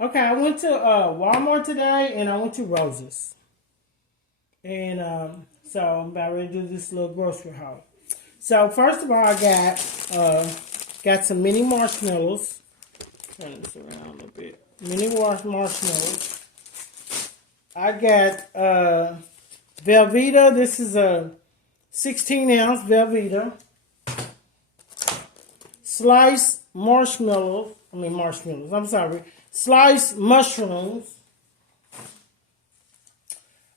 Okay, I went to Walmart today and I went to Rose's. And so I'm about ready to do this little grocery haul. So first of all, I got some mini marshmallows. Turn this around a little bit. Mini marshmallows. I got Velveeta. This is a 16-ounce Velveeta. Sliced marshmallows. Marshmallows. I'm sorry. Sliced mushrooms.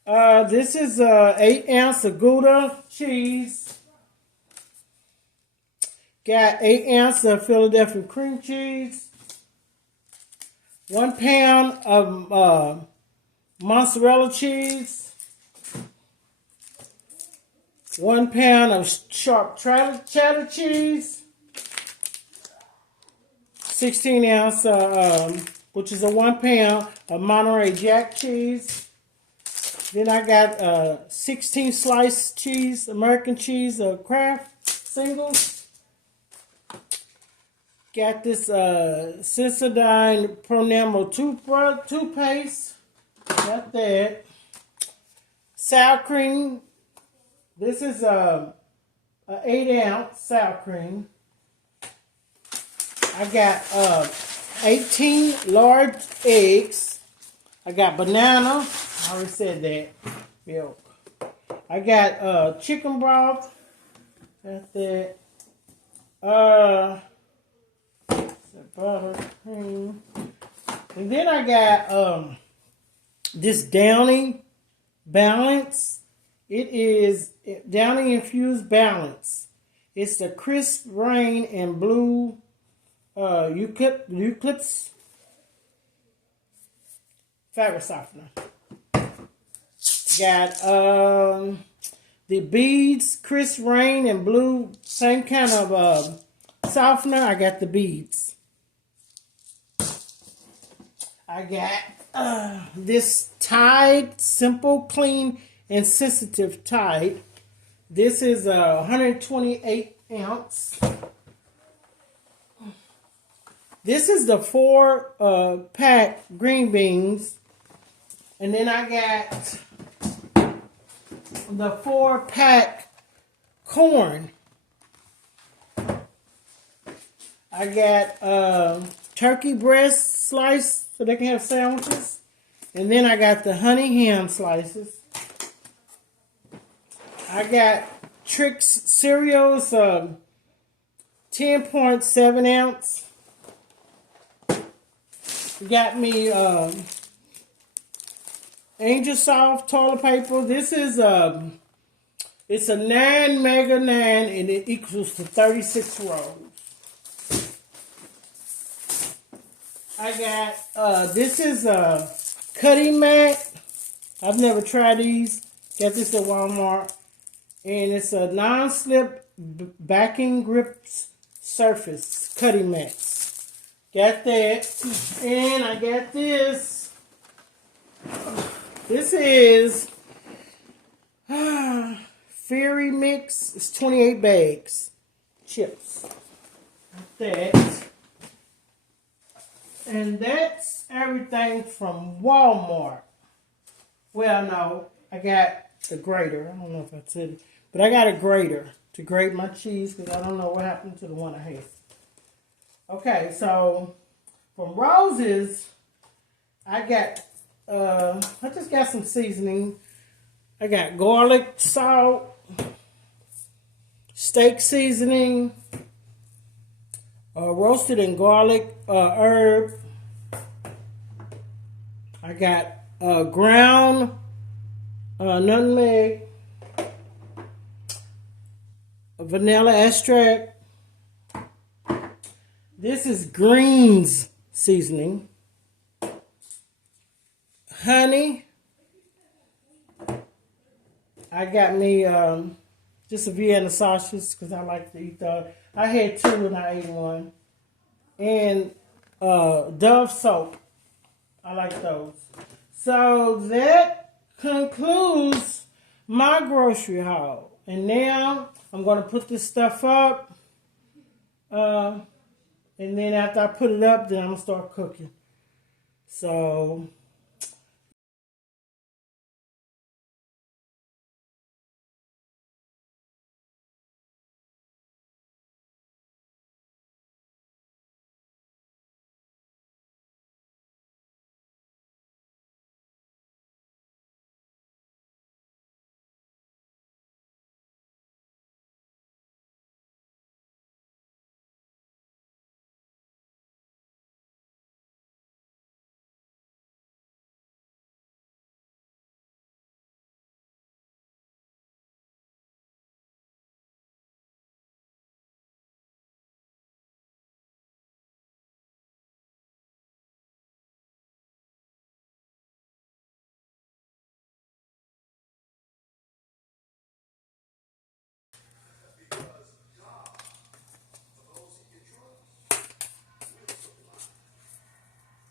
This is 8 ounce of Gouda cheese. Got 8 ounce of Philadelphia cream cheese. 1 pound of mozzarella cheese. 1 pound of sharp cheddar cheese. 16 ounce, which is a 1 pound of Monterey Jack cheese. Then I got 16 sliced cheese, American cheese, Kraft singles. Got this Sensodyne Pronamel toothpaste. Got that. Sour cream. This is a 8 ounce sour cream. I got 18 large eggs. I got banana. I already said that. Milk. I got chicken broth. Got that. Butter, cream. And then I got this Downy Balance. It is Downy Infused Balance. It's the crisp rain and blue eucalyptus fabric softener. Got the beads, crisp rain and blue, same kind of softener. I got the beads. I got this Tide Simple, Clean, and Sensitive Tide. This is 128 ounce. This is the 4-pack green beans. And then I got the 4-pack corn. I got turkey breast slice so they can have sandwiches. And then I got the honey ham slices. I got Trix cereals, 10.7 ounce. Got me Angel Soft toilet paper. This is it's a 9 mega 9 and it equals to 36 rolls. I got this is a cutting mat. I've never tried these. Got this at Walmart. And it's a non-slip backing grips surface cutting mats. Got that. And I got this. This is Fairy Mix. It's 28 bags. Chips. Got that. And that's everything from Walmart. Well, no. I got the grater. I don't know if I said it. But I got a grater to grate my cheese because I don't know what happened to the one I had. Okay, so from Rose's, I just got some seasoning. I got garlic salt, steak seasoning, roasted and garlic herb. I got ground nutmeg, vanilla extract. This is greens seasoning, honey. I got me just a Vienna sausage because I like to eat that. I had 2 and I ate 1. And Dove soap. I like those. So that concludes my grocery haul. And now I'm going to put this stuff up. And then after I put it up, then I'm going to start cooking. So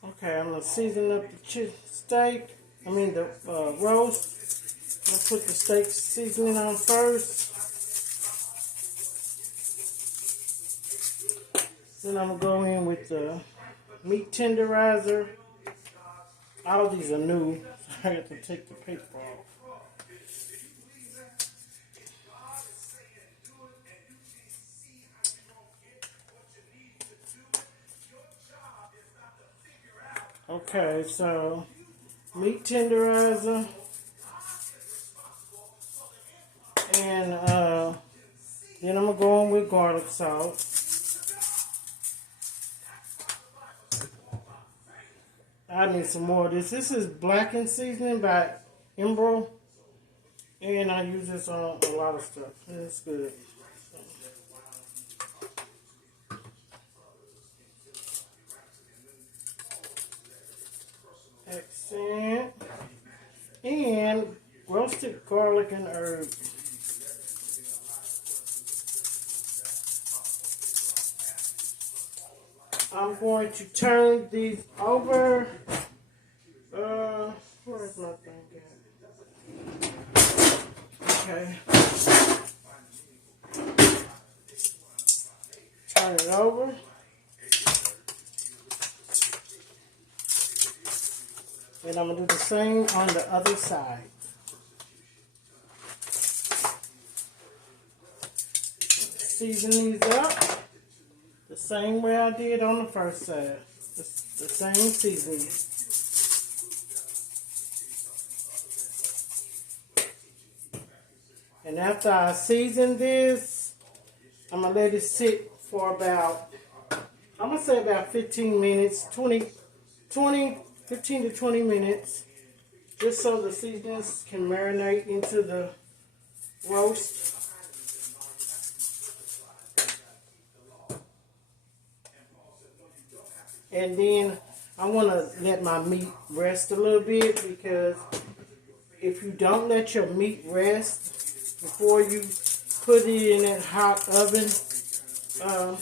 okay, I'm gonna season up the steak. I mean the roast. I'm gonna put the steak seasoning on first. Then I'm gonna go in with the meat tenderizer. All these are new, so I have to take the paper off. Okay, so meat tenderizer and then I'm gonna go in with garlic salt. I need some more of this. This is blackened seasoning by Embro, and I use this on a lot of stuff. It's good. Accent and roasted garlic and herb. I'm going to turn these over. Where's my thing at? Okay. Turn it over. And I'm going to do the same on the other side. Season these up the same way I did on the first side. The same seasoning. And after I season this, I'm going to let it sit for about, I'm going to say about 15 minutes, 15 to 20 minutes, just so the seasonings can marinate into the roast. And then I want to let my meat rest a little bit, because if you don't let your meat rest before you put it in that hot oven, it's going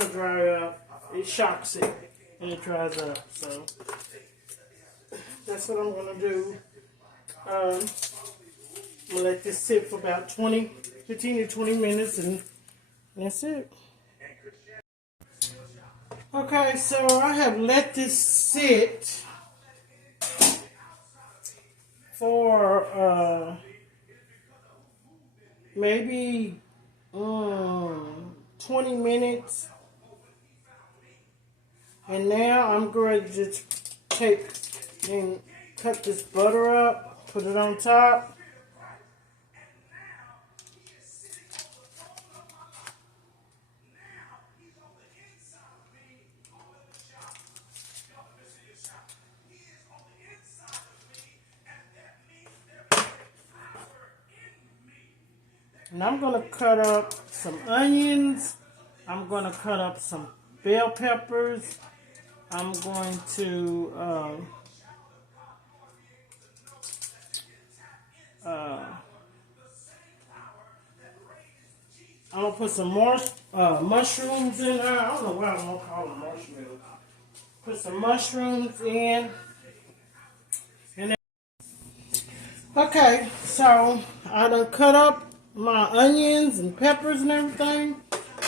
to dry up. It shocks it and it dries up. So that's what I'm going to do. I'm going to let this sit for about 15 to 20 minutes, and that's it. Okay, so I have let this sit for maybe 20 minutes. And now I'm going to just take and cut this butter up, put it on top. And I'm going to cut up some onions. I'm going to cut up some bell peppers. I'm going to I'm going to put some more mushrooms in there. I don't know why I'm going to call them mushrooms. Put some mushrooms in. And then, okay, so I done cut up my onions and peppers and everything.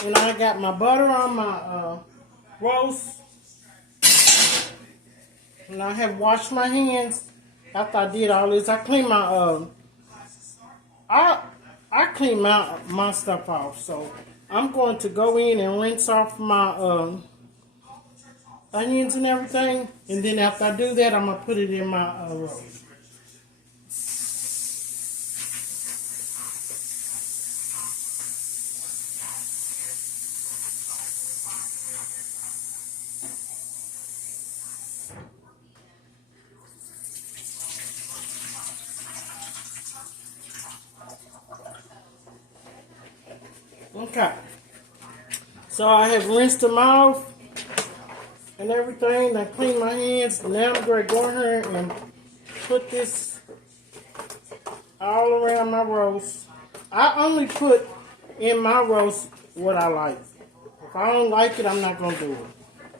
And I got my butter on my roast. And I have washed my hands after I did all this. I clean my I clean my stuff off. So I'm going to go in and rinse off my onions and everything. And then after I do that, I'm gonna put it in my roast. Okay, so I have rinsed them off and everything. I cleaned my hands. Now I'm going to go in here and put this all around my roast. I only put in my roast what I like. If I don't like it, I'm not going to do it.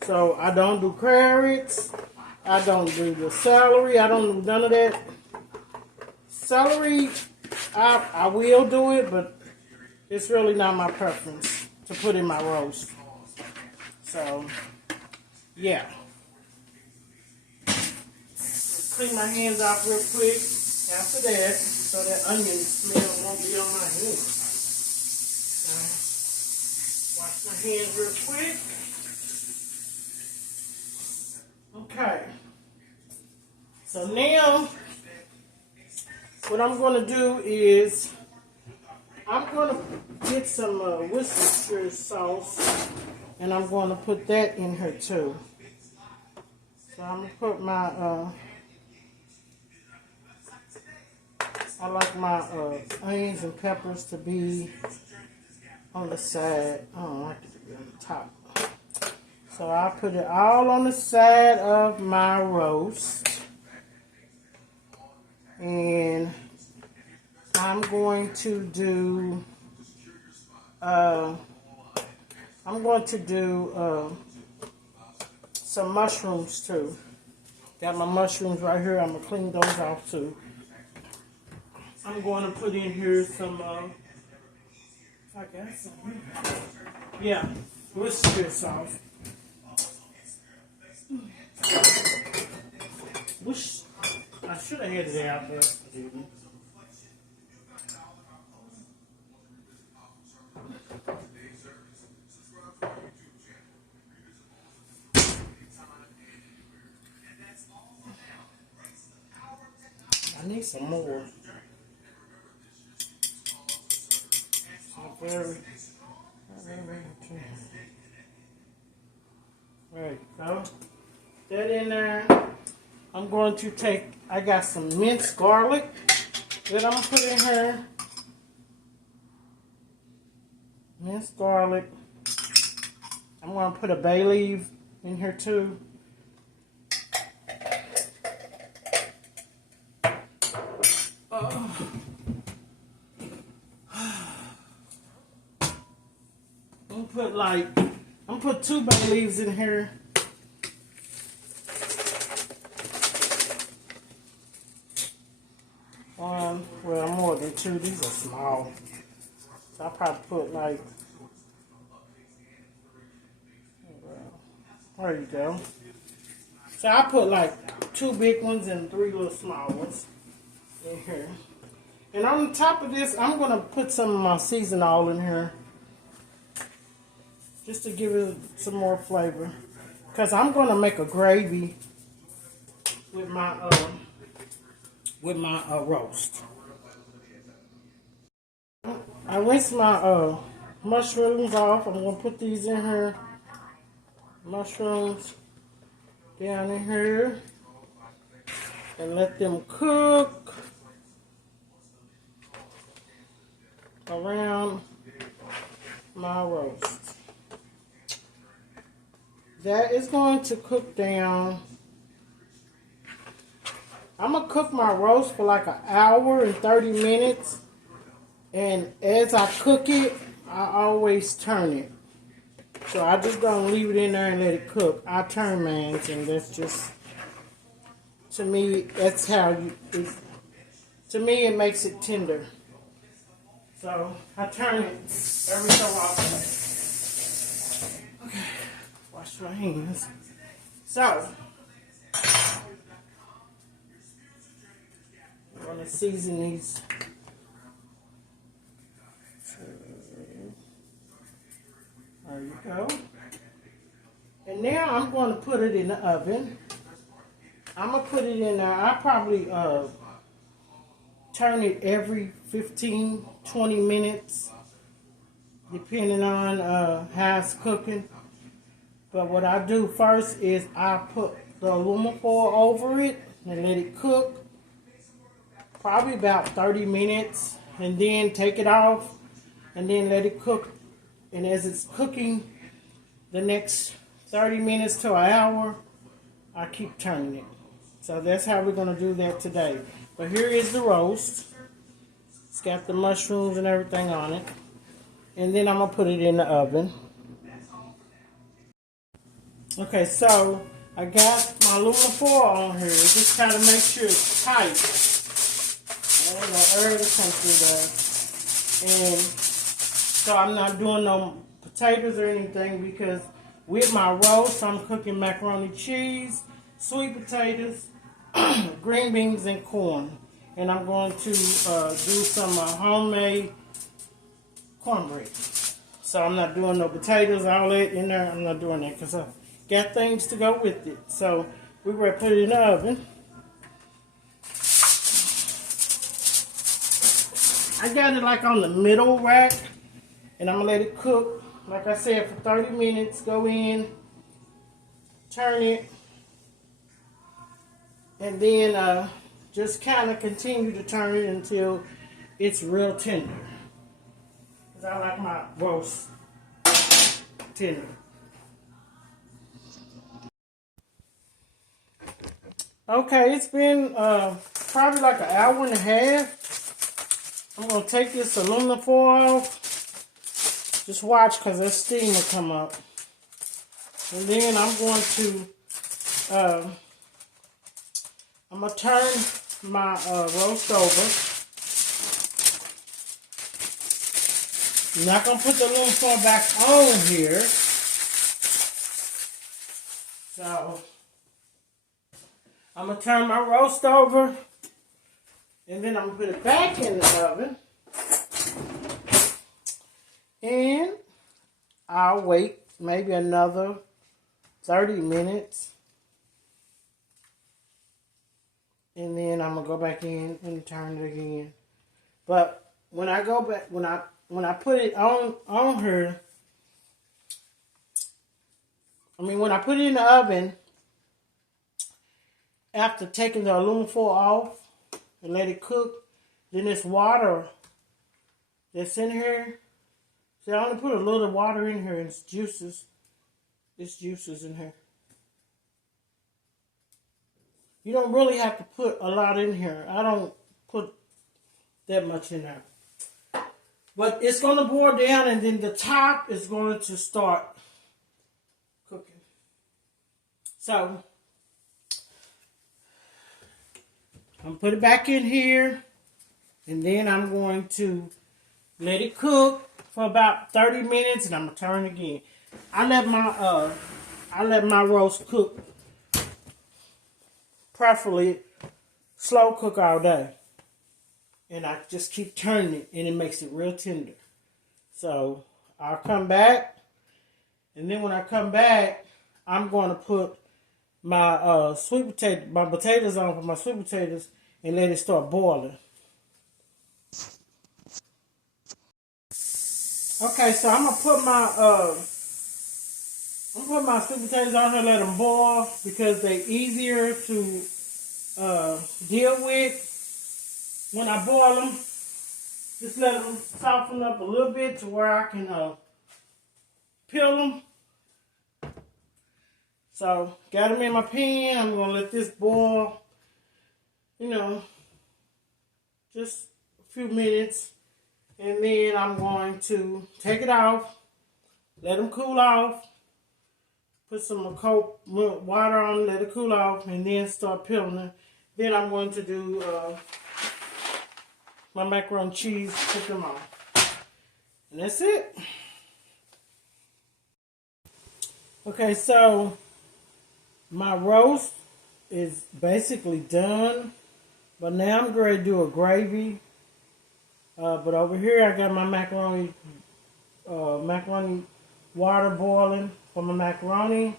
So I don't do carrots. I don't do the celery. I don't do none of that. Celery, I will do it, but it's really not my preference to put in my roast. So, yeah. Clean my hands off real quick after that so that onion smell won't be on my hands. Wash my hands real quick. Okay. So now, what I'm going to do is I'm going to get some Worcestershire sauce, and I'm going to put that in here too. So I'm going to put my, I like my onions and peppers to be on the side. I don't like it to be on the top. So I put it all on the side of my roast. And I'm going to do some mushrooms too. Got my mushrooms right here. I'm gonna clean those off too. I'm going to put in here some I guess yeah, Worcestershire sauce. Wish I should have had it out there. I need some more. There you go. That in there. I'm going to take, I got some minced garlic that I'm going to put in here. Minced garlic. I'm going to put a bay leaf in here too. I'm gonna put 2 bay leaves in here. Well, more than 2. These are small. So I'll probably put like, there you go. So I put like 2 big ones and 3 little small ones in here. And on the top of this, I'm gonna put some of my seasoning oil in here. Just to give it some more flavor. Because I'm going to make a gravy with my roast. I rinsed my mushrooms off. I'm going to put these in here. Mushrooms down in here. And let them cook around my roast. That is going to cook down. I'm going to cook my roast for like 1 hour and 30 minutes. And as I cook it, I always turn it. So I just don't leave it in there and let it cook. I turn mine, and that's just, to me, that's how to me it makes it tender. So I turn it every so often. Okay. Wash my hands. So, want to season these. There you go. And now I'm going to put it in the oven. I'm going to put it in there. I probably turn it every 15, 20 minutes, depending on how it's cooking. But what I do first is I put the aluminum foil over it and let it cook. Probably about 30 minutes. And then take it off and then let it cook. And as it's cooking, the next 30 minutes to an hour, I keep turning it. So that's how we're going to do that today. But here is the roast. It's got the mushrooms and everything on it. And then I'm going to put it in the oven. Okay, so I got my aluminum foil on here. Just try to make sure it's tight. And the herb to come through there. And so I'm not doing no potatoes or anything because with my roast, I'm cooking macaroni cheese, sweet potatoes, green beans, and corn. And I'm going to do some homemade cornbread. So I'm not doing no potatoes, all that in there. I'm not doing that because I got things to go with it. So we're going to put it in the oven. I got it like on the middle rack. And I'm going to let it cook, like I said, for 30 minutes. Go in, turn it, and then just kind of continue to turn it until it's real tender. Because I like my roast tender. Okay, it's been probably like an hour and a half. I'm going to take this aluminum foil off. Just watch because that steam will come up. And then I'm going to turn my roast over. I'm not going to put the aluminum foil back on here. So I'm going to turn my roast over. And then I'm going to put it back in the oven. And I'll wait maybe another 30 minutes. And then I'm going to go back in and turn it again. But when I go back, when I put it on her, when I put it in the oven, after taking the aluminum foil off and let it cook, then this water that's in here, see, I only put a little water in here and it's juices. It's juices in here. You don't really have to put a lot in here. I don't put that much in there. But it's going to boil down and then the top is going to start cooking. So, I'm going to put it back in here. And then I'm going to let it cook for about 30 minutes, and I'm gonna turn again. I let my roast cook, preferably slow cook all day, and I just keep turning it, and it makes it real tender. So I'll come back, and then when I come back, I'm going to put my potatoes on for my sweet potatoes, and let it start boiling. Okay, so I'm gonna put my sweet potatoes on here, let them boil because they're easier to deal with. When I boil them, just let them soften up a little bit to where I can peel them. So got them in my pan. I'm gonna let this boil, just a few minutes. And then I'm going to take it off, let them cool off, put some cold water on, let it cool off, and then start peeling it. Then I'm going to do my macaroni and cheese, put them on. And that's it. Okay, so my roast is basically done. But now I'm going to do a gravy. But over here I got my macaroni water boiling for my macaroni,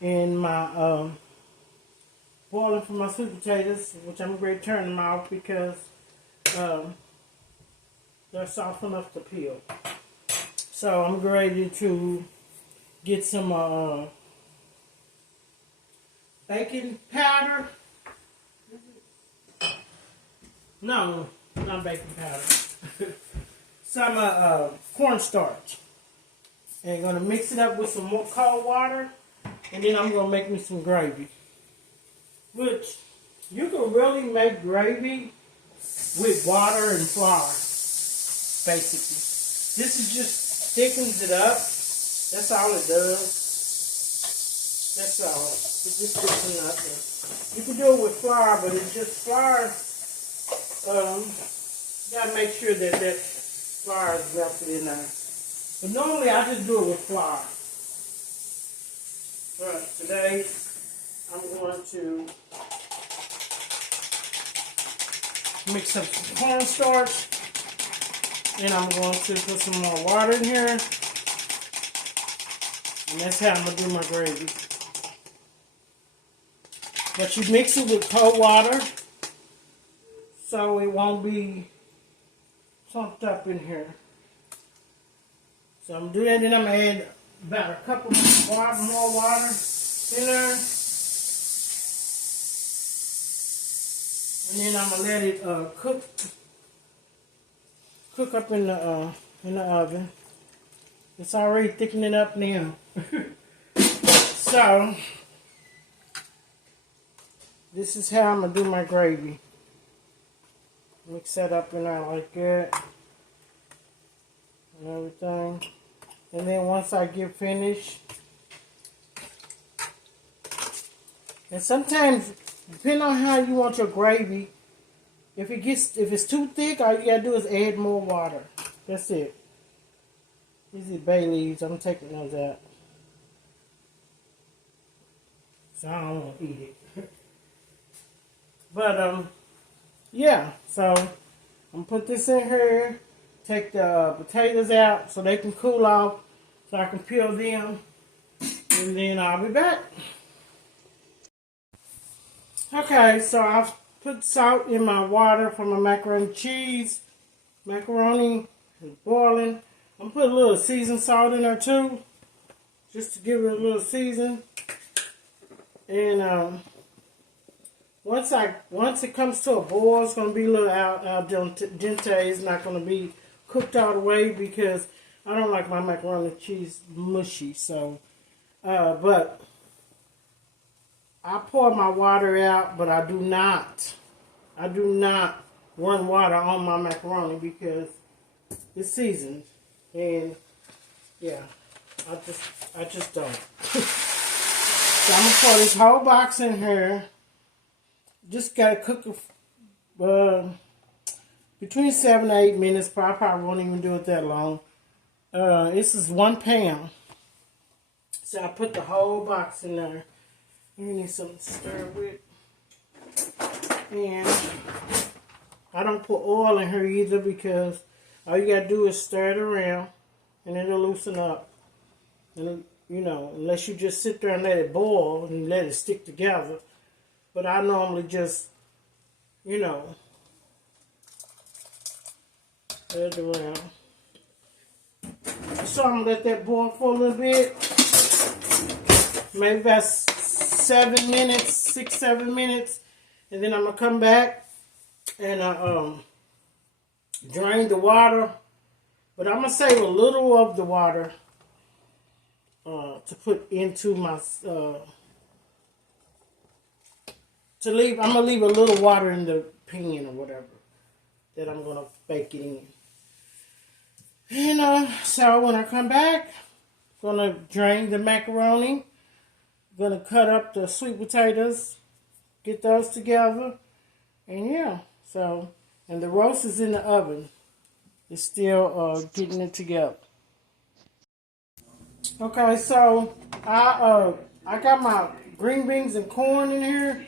and my boiling for my sweet potatoes, which I'm going to turn them off because they're soft enough to peel. So I'm ready to get some baking powder. No, not baking powder. Some cornstarch. And I'm going to mix it up with some more cold water. And then I'm going to make me some gravy. Which, you can really make gravy with water and flour, basically. This is just thickens it up. That's all it does. That's all. It just thickens it up. You can do it with flour, but it's just flour. You gotta make sure that that flour is melted in there. But normally I just do it with flour. But today I'm going to mix up some cornstarch, and I'm going to put some more water in here, and that's how I'm going to do my gravy. But you mix it with cold water so it won't be clumped up in here. So I'm going to do that, then I'm going to add about a couple more water in there. And then I'm gonna let it cook up in the oven. It's already thickening up now. So this is how I'm gonna do my gravy. Mix that up in there like that and everything. And then once I get finished, and sometimes, depending on how you want your gravy, if it's too thick, all you gotta do is add more water. That's it. These are bay leaves. I'm taking those out, so I don't want to eat it. But yeah. So I'm gonna put this in here. Take the potatoes out so they can cool off, so I can peel them, and then I'll be back. Okay, so I've put salt in my water for my macaroni and cheese. Macaroni is boiling. I'm going to put a little seasoned salt in there too, just to give it a little season. And once it comes to a boil, it's going to be a little al dente. It's not going to be cooked all the way because I don't like my macaroni and cheese mushy. So, but I pour my water out, but I do not run water on my macaroni because it's seasoned, and yeah, I just don't. So I'm gonna pour this whole box in here. Just gotta cook between 7 to 8 minutes. Probably won't even do it that long. This is 1 pound, so I put the whole box in there. You need something to stir with. And I don't put oil in here either because all you gotta do is stir it around and it'll loosen up. And you know, unless you just sit there and let it boil and let it stick together. But I normally just, you know, let it around. So I'm gonna let that boil for a little bit. Maybe about 6, 7 minutes, and then I'm gonna come back and drain the water, but I'm gonna save a little of the water to put into my I'm gonna leave a little water in the pan or whatever that I'm gonna bake it in. And so when I come back, I'm gonna drain the macaroni. Gonna cut up the sweet potatoes, get those together, and yeah. So, and the roast is in the oven. It's still getting it together. Okay, so I got my green beans and corn in here.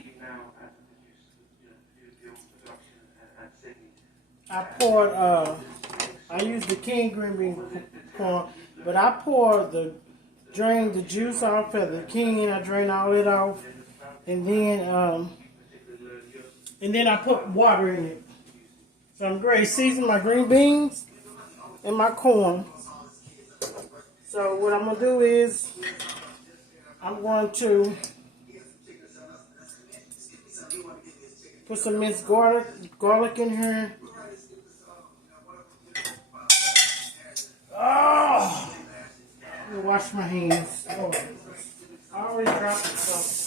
I poured, I used the King green bean corn, but I poured drain the juice off of the King, and I drain all it off, and then I put water in it. So I'm going to season my green beans and my corn. So what I'm going to do is I'm going to put some minced garlic in here. Oh! Let me wash my hands. Oh, I already dropped some.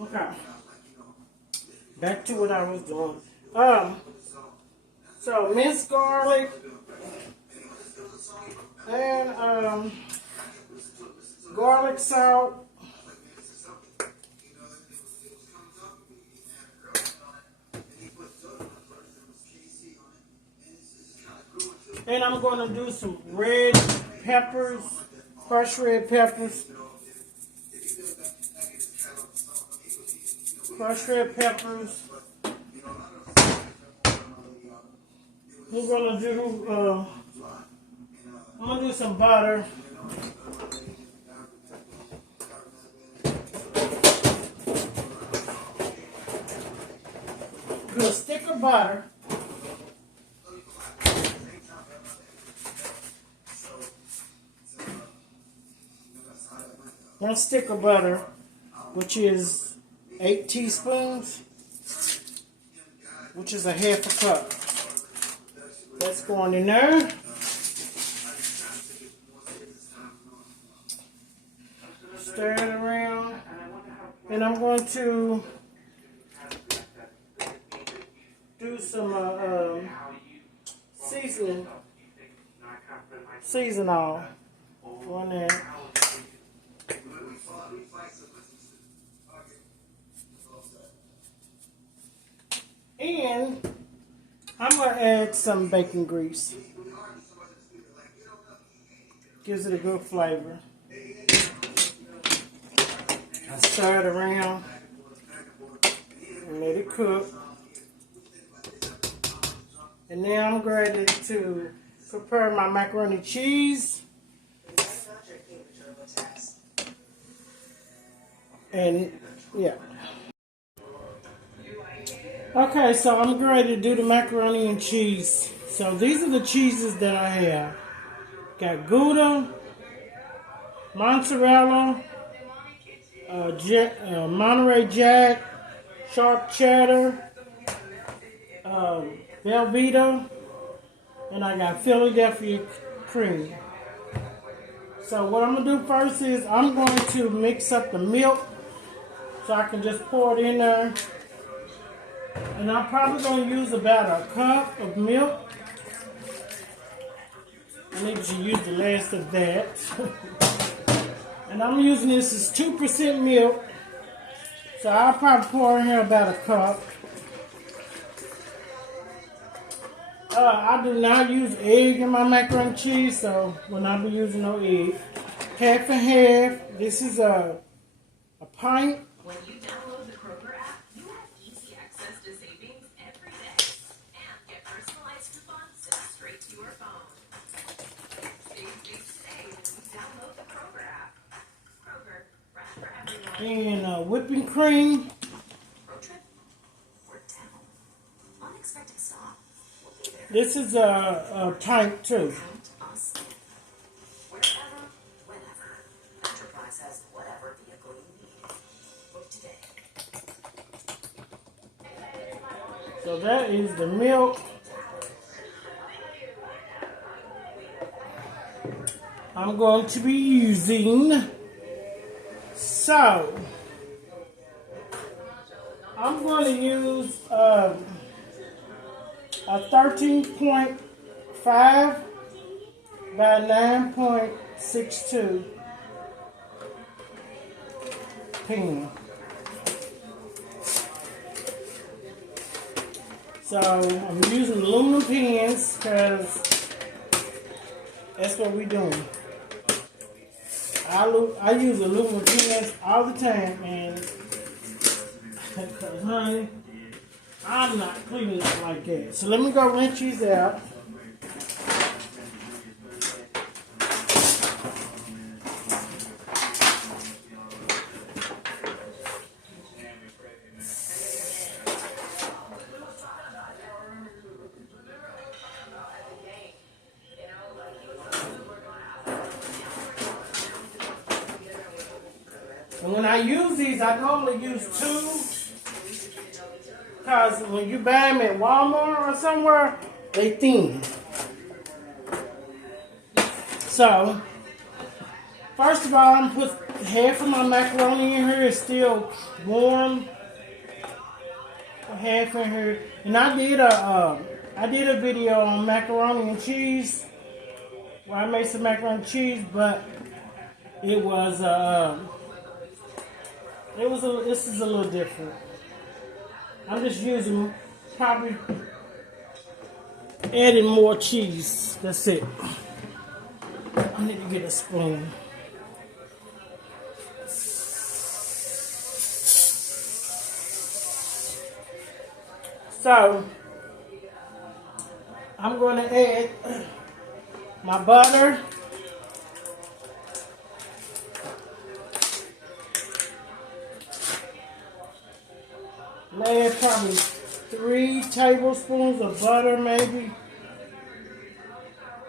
Okay. Back to what I was doing. So minced garlic and garlic salt. And I'm going to do some red peppers, crushed red peppers. Crushed red peppers. We're going to do, I'm going to do some butter. Do a stick of butter. One stick of butter, which is 8 teaspoons, which is a half a cup. That's going in there. Stir it around. And I'm going to do some seasoning. Season all on there. And I'm going to add some bacon grease. Gives it a good flavor. I stir it around and let it cook. And now I'm ready to prepare my macaroni and cheese. And yeah. Okay, so I'm ready to do the macaroni and cheese. So these are the cheeses that I have. Got Gouda, mozzarella, Monterey Jack, sharp cheddar, Velveeta, and I got Philadelphia cream. So what I'm going to do first is I'm going to mix up the milk so I can just pour it in there. And I'm probably going to use about a cup of milk. I need to use the last of that. And I'm using this as 2% milk. So I'll probably pour in here about a cup. I do not use egg in my macaroni and cheese, so we'll not be using no egg. Half and half. This is a pint. When you download the Kroger app, you have easy access to savings every day and get personalized coupons sent straight to your phone. Save big today when you download the Kroger app. Kroger, fresh for everyone. And whipping cream. Road trip or town. Unexpected stop. We'll be there. This is a pint too. Count us in. Wherever, whenever. Enterprise has whatever vehicle you need. Book today. So that is the milk. I'm going to be using. So I'm going to use a 13.5 by 9.62 pen. So I'm using aluminum pens because That's what we doing. I use aluminum cans all the time, and because, honey, I'm not cleaning it like that. So let me go rinse these out. And when I use these, I normally use two. Because when you buy them at Walmart or somewhere, they thin. So, first of all, I'm going to put half of my macaroni in here. It's still warm. Half in here. And I did a video on macaroni and cheese. Where I made some macaroni and cheese, but this is a little different. I'm just using, probably adding more cheese. That's it. I need to get a spoon. So, I'm going to add my butter. Add probably 3 tablespoons of butter, maybe.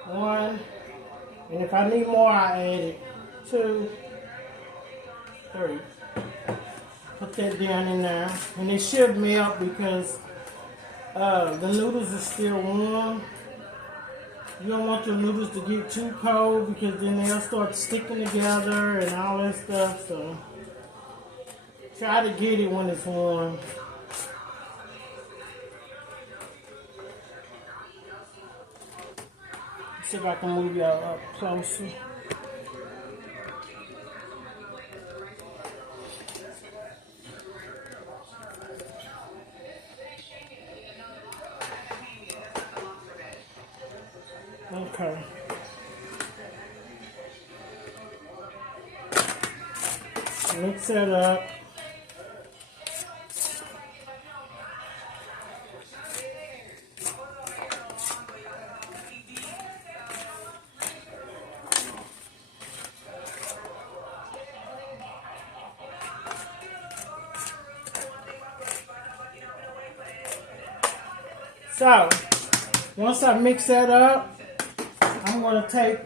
1. And if I need more, I add it. 2, 3. Put that down in there. And it should melt because the noodles are still warm. You don't want your noodles to get too cold because then they'll start sticking together and all that stuff. So try to get it when it's warm. See if I can move y'all up closer. Okay. Mix it up. So, once I mix that up, I'm going to take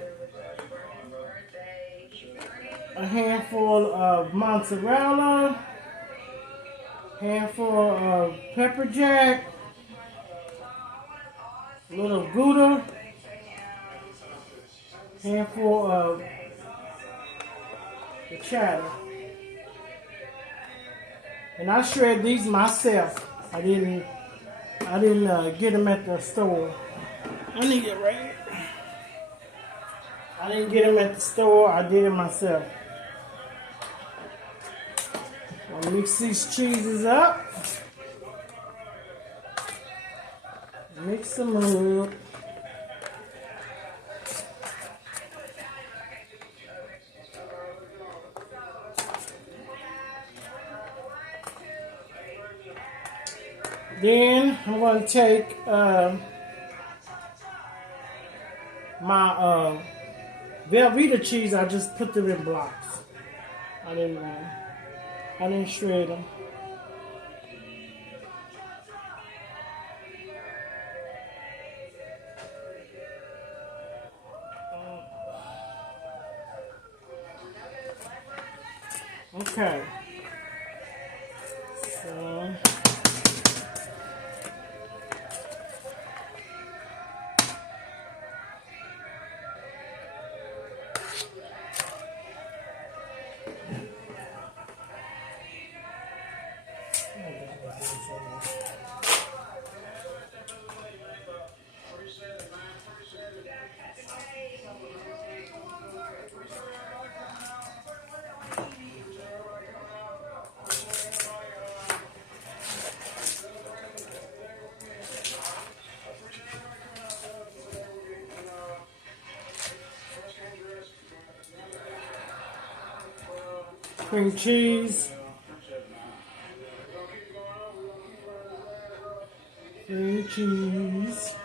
a handful of mozzarella, handful of pepper jack, a little Gouda, handful of the cheddar. And I shred these myself. I didn't get them at the store. I need it right here. I didn't get them at the store. I did it myself. I'll mix these cheeses up. Mix them up. Then I'm going to take my Velveeta cheese. I just put them in blocks. I didn't shred them. Okay. So. cream cheese. Cream cheese.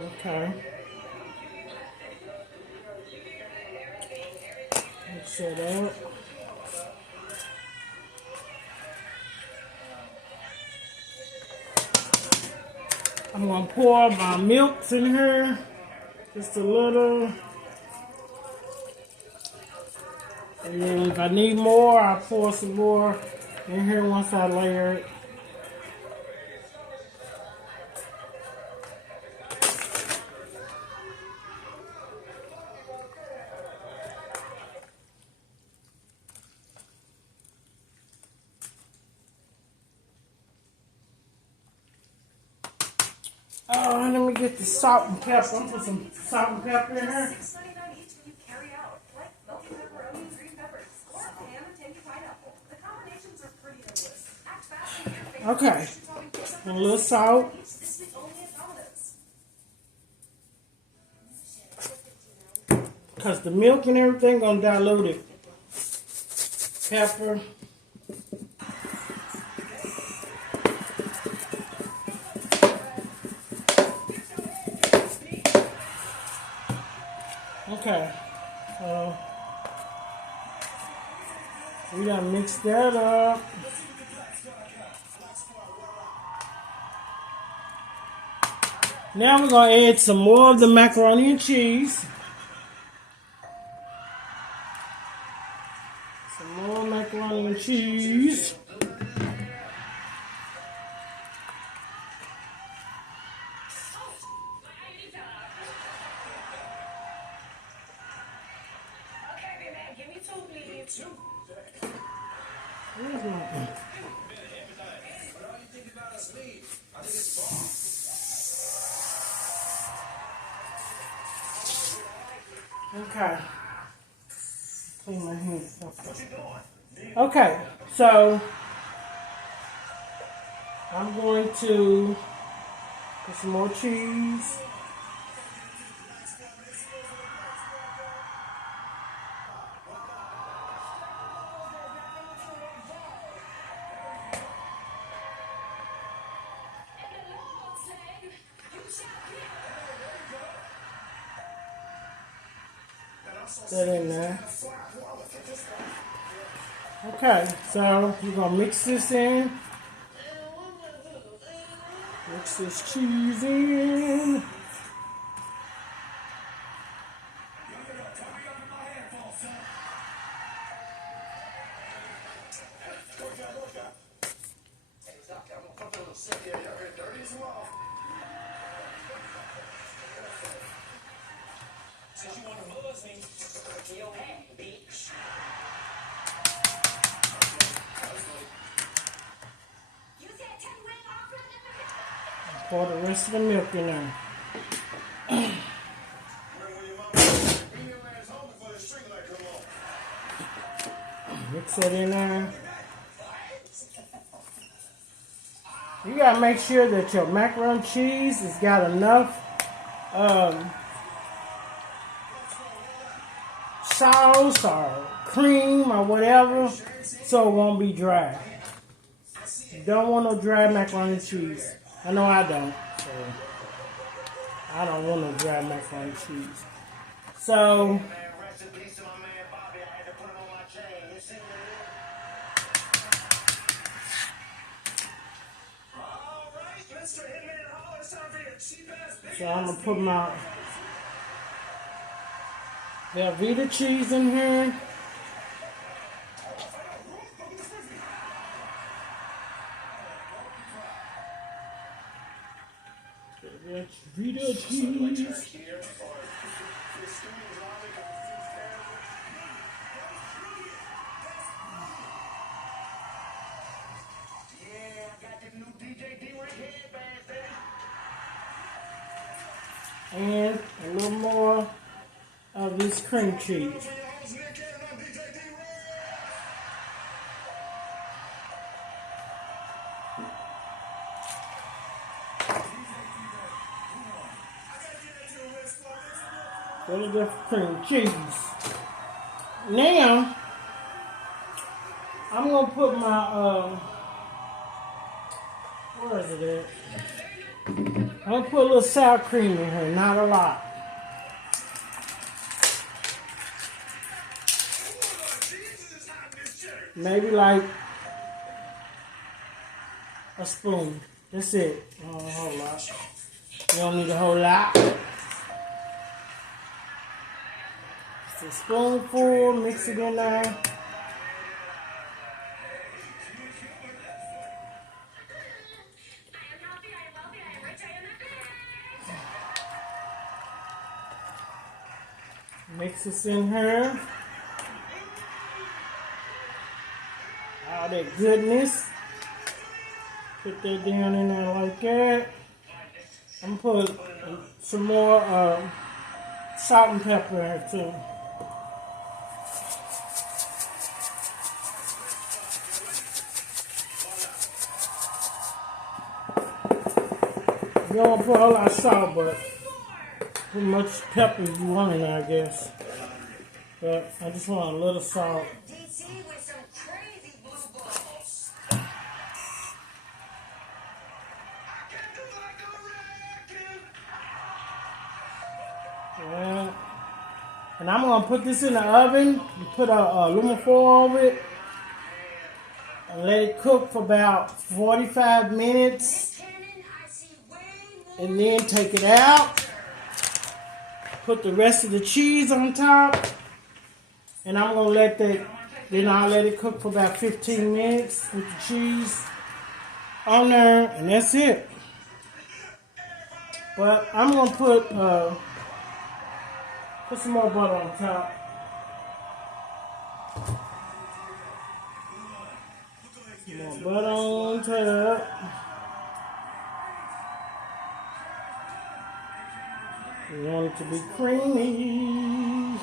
Okay. Mix it up. I'm gonna pour my milks in here, just a little. And then if I need more, I'll pour some more in here once I layer it. Oh, let me get the salt and pepper. I'm put some salt and pepper in here. $6.99 each when you carry out, like melted pepperoni, green peppers, or ham and tangy pineapple. The combinations are pretty endless. Act fast and get your favorite Okay. A little salt. This week only at Domino's. Because the milk and everything gonna dilute it. Pepper. Okay. We gotta mix that up. Now we're gonna add some more of the macaroni and cheese. Some more macaroni and cheese. Where's my... Okay. Clean my hands up. Okay, so I'm going to put some more cheese. That in there. Okay, so we're gonna mix this in. Mix this cheese in. Pour the rest of the milk in there. Mix it in there. You gotta make sure that your macaroni and cheese has got enough sauce or cream or whatever so it won't be dry. You don't want no dry macaroni and cheese. I know I don't. So I don't want no dry macaroni and cheese. So I'm gonna put my Velveeta cheese in here. Velveeta cheese. And a little more of this cream cheese. Little bit of cream cheese. Now, I'm gonna put my where is it at? I'm gonna put a little sour cream in here, not a lot. Maybe like a spoon. That's it. Not a whole lot. You don't need a whole lot. Just a spoonful, mix it in there. Mix this in here. All that goodness. Put that down in there like that. I'm gonna put some more salt and pepper in here too. You don't put a whole lot of salt, but put much pepper you want in there, I guess. But I just want a little salt. Yeah. And I'm gonna put this in the oven. Put a aluminum foil over it and let it cook for about 45 minutes. And then take it out. Put the rest of the cheese on top. And I'm gonna let that. Then I'll let it cook for about 15 minutes with the cheese on there, and that's it. But I'm gonna put some more butter on top. Some more butter on top. We want it to be creamy.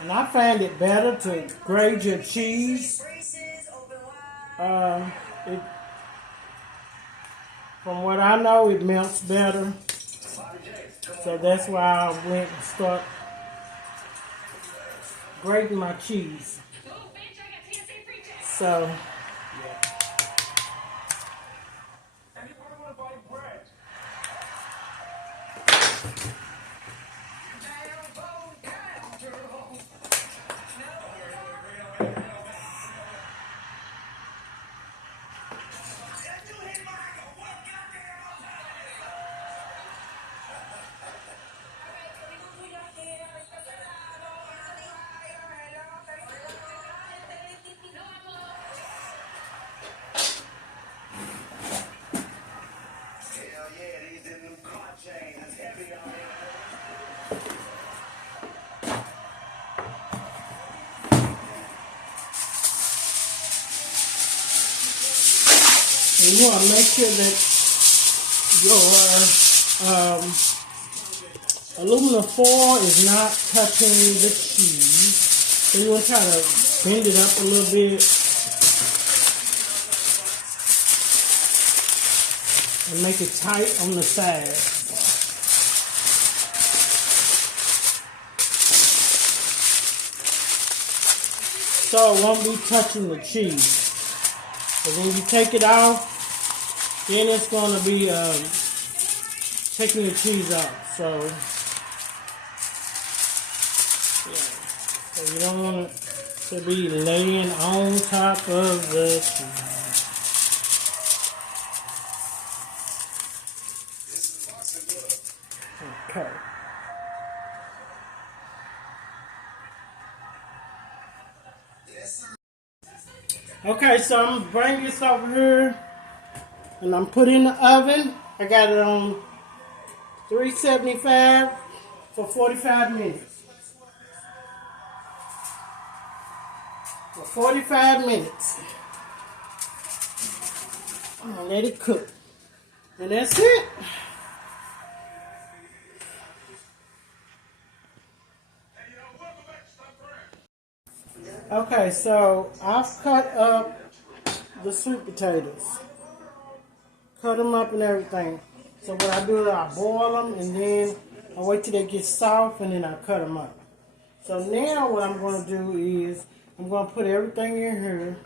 And I find it better to grate your cheese. From what I know, it melts better. So that's why I went and start grating my cheese. So, and you want to make sure that your aluminum foil is not touching the cheese. So you want to try to bend it up a little bit and make it tight on the side. So it won't be touching the cheese. But when you take it off, then it's going to be taking the cheese off. So, yeah. So you don't want it to be laying on top of the cheese. Okay. Okay, so I'm gonna bring this over here and I'm putting it in the oven. I got it on 375 for 45 minutes. For 45 minutes. I'm gonna let it cook. And that's it. Okay, so I've cut up the sweet potatoes. Cut them up and everything. So what I do is I boil them and then I wait till they get soft and then I cut them up. So now what I'm going to do is I'm going to put everything in here.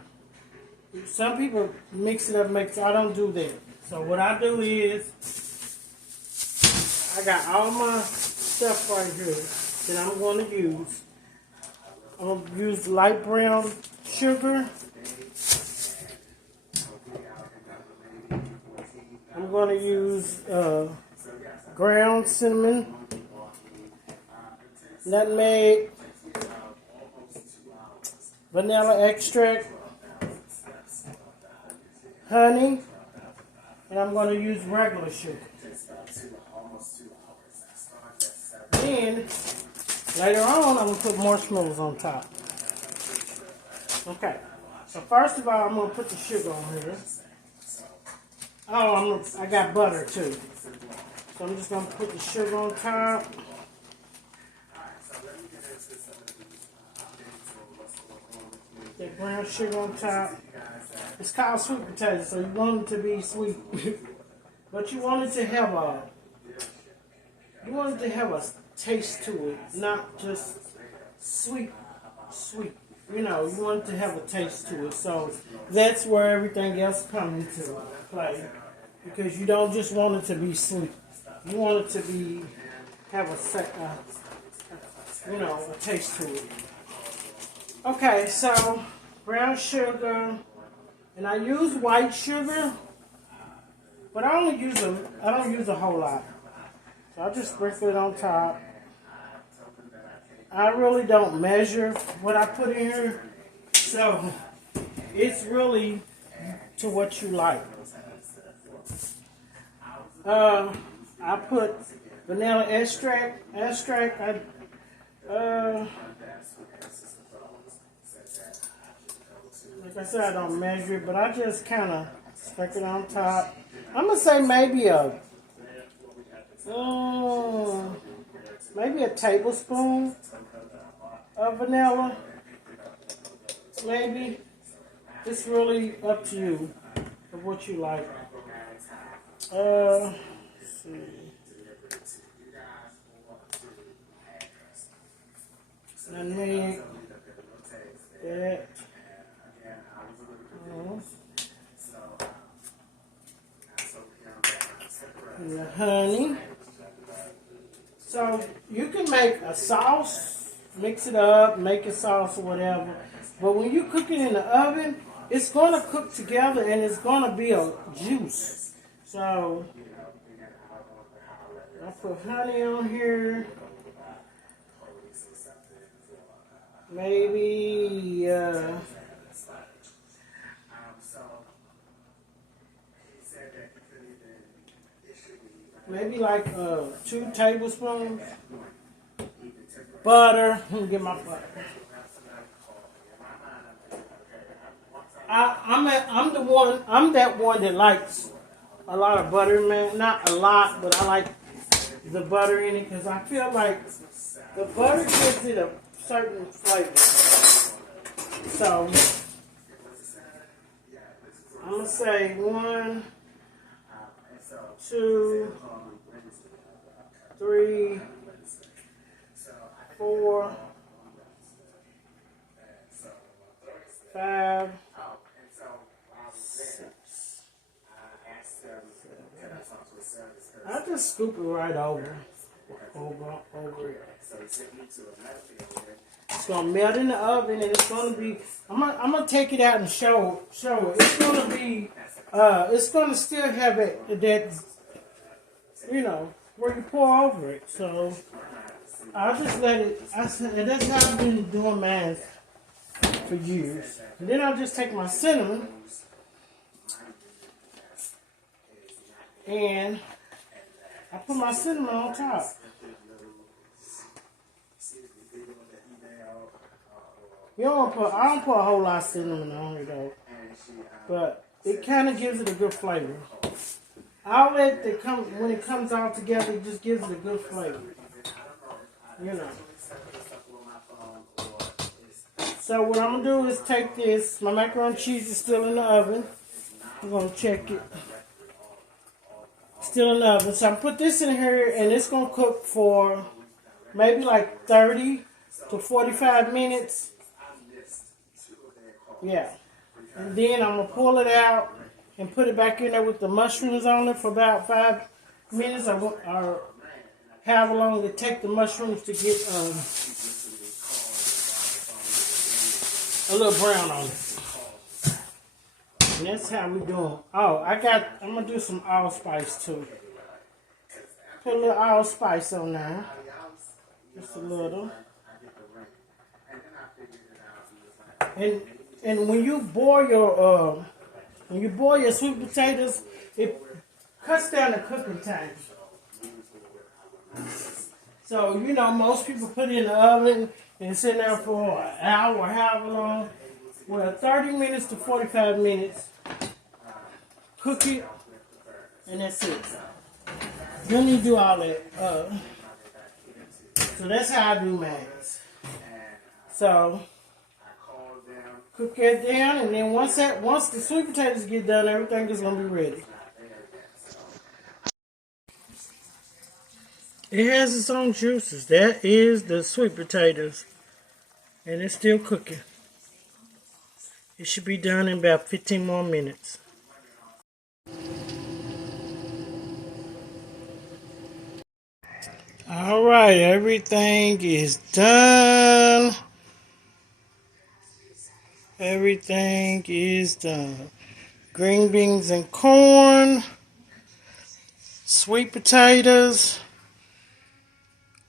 Some people mix it up, I don't do that. So what I do is I got all my stuff right here that I'm going to use. I'm going to use light brown sugar. I'm going to use ground cinnamon, nutmeg, vanilla extract, honey, and I'm going to use regular sugar. Then, later on, I'm going to put marshmallows on top. Okay, so first of all, I'm going to put the sugar on here. Oh, I got butter too. So I'm just going to put the sugar on top. That brown sugar on top. It's called sweet potato, so you want it to be sweet. But you want it to have a taste to it, not just sweet. You know, you want it to have a taste to it. So that's where everything else comes into play. Because you don't just want it to be sweet. You want it to have a taste to it. Okay, so brown sugar, and I use white sugar, but I don't use a whole lot. So I just sprinkle it on top. I really don't measure what I put in here, so it's really to what you like. I put vanilla extract. Like I said, I don't measure it, but I just kind of stick it on top. I'm gonna say maybe a tablespoon of vanilla. Maybe. It's really up to you of what you like. Let's see. Nutmeg. That. And the honey. So you can make a sauce, mix it up, make a sauce or whatever. But when you cook it in the oven, it's going to cook together and it's going to be a juice. So I put honey on here. Maybe like 2 tablespoons. Butter. Let me get my butter. I'm that one that likes a lot of butter, man. Not a lot, but I like the butter in it because I feel like the butter gives it a certain flavor. So I'm gonna say 1, 2, 3, 4, 5, 6. I just scoop it right over it. It's gonna melt in the oven, and it's gonna be. I'm gonna take it out and show it. It's gonna be. It's gonna still have that. Where you pour over it. So I'll just let it. And that's how I've been doing mine for years. And then I'll just take my cinnamon and I put my cinnamon on top. You don't want to put, I don't put a whole lot of cinnamon on it though. But it kind of gives it a good flavor. All that when it comes all together, it just gives it a good flavor. You know. So what I'm going to do is take this. My macaroni and cheese is still in the oven. I'm going to check it. Still in the oven. So I'm put this in here and it's going to cook for maybe like 30 to 45 minutes. Yeah. And then I'm going to pull it out and put it back in there with the mushrooms on it for about 5 minutes or however long it take the mushrooms to get a little brown on it. And that's how we doing. Oh, I'm going to do some allspice too. Put a little allspice on there. Just a little. And when you boil your sweet potatoes, it cuts down the cooking time. So, you know, most people put it in the oven and sit there for an hour, however long. Well, 30 minutes to 45 minutes. Cook it, and that's it. You don't need to do all that. So that's how I do mine. So cook that down, and then once the sweet potatoes get done, everything is gonna be ready. It has its own juices. That is the sweet potatoes, and it's still cooking. It should be done in about 15 more minutes. All right, everything is done. Everything is done. Green beans and corn, sweet potatoes,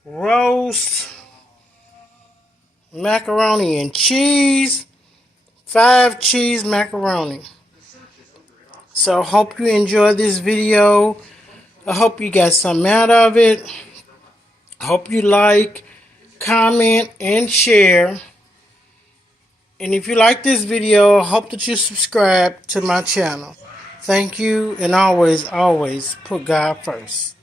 roast, macaroni and cheese, 5 cheese macaroni. So hope you enjoyed this video. I hope you got something out of it. I hope you like, comment, and share. And if you like this video, I hope that you subscribe to my channel. Thank you, and always, always put God first.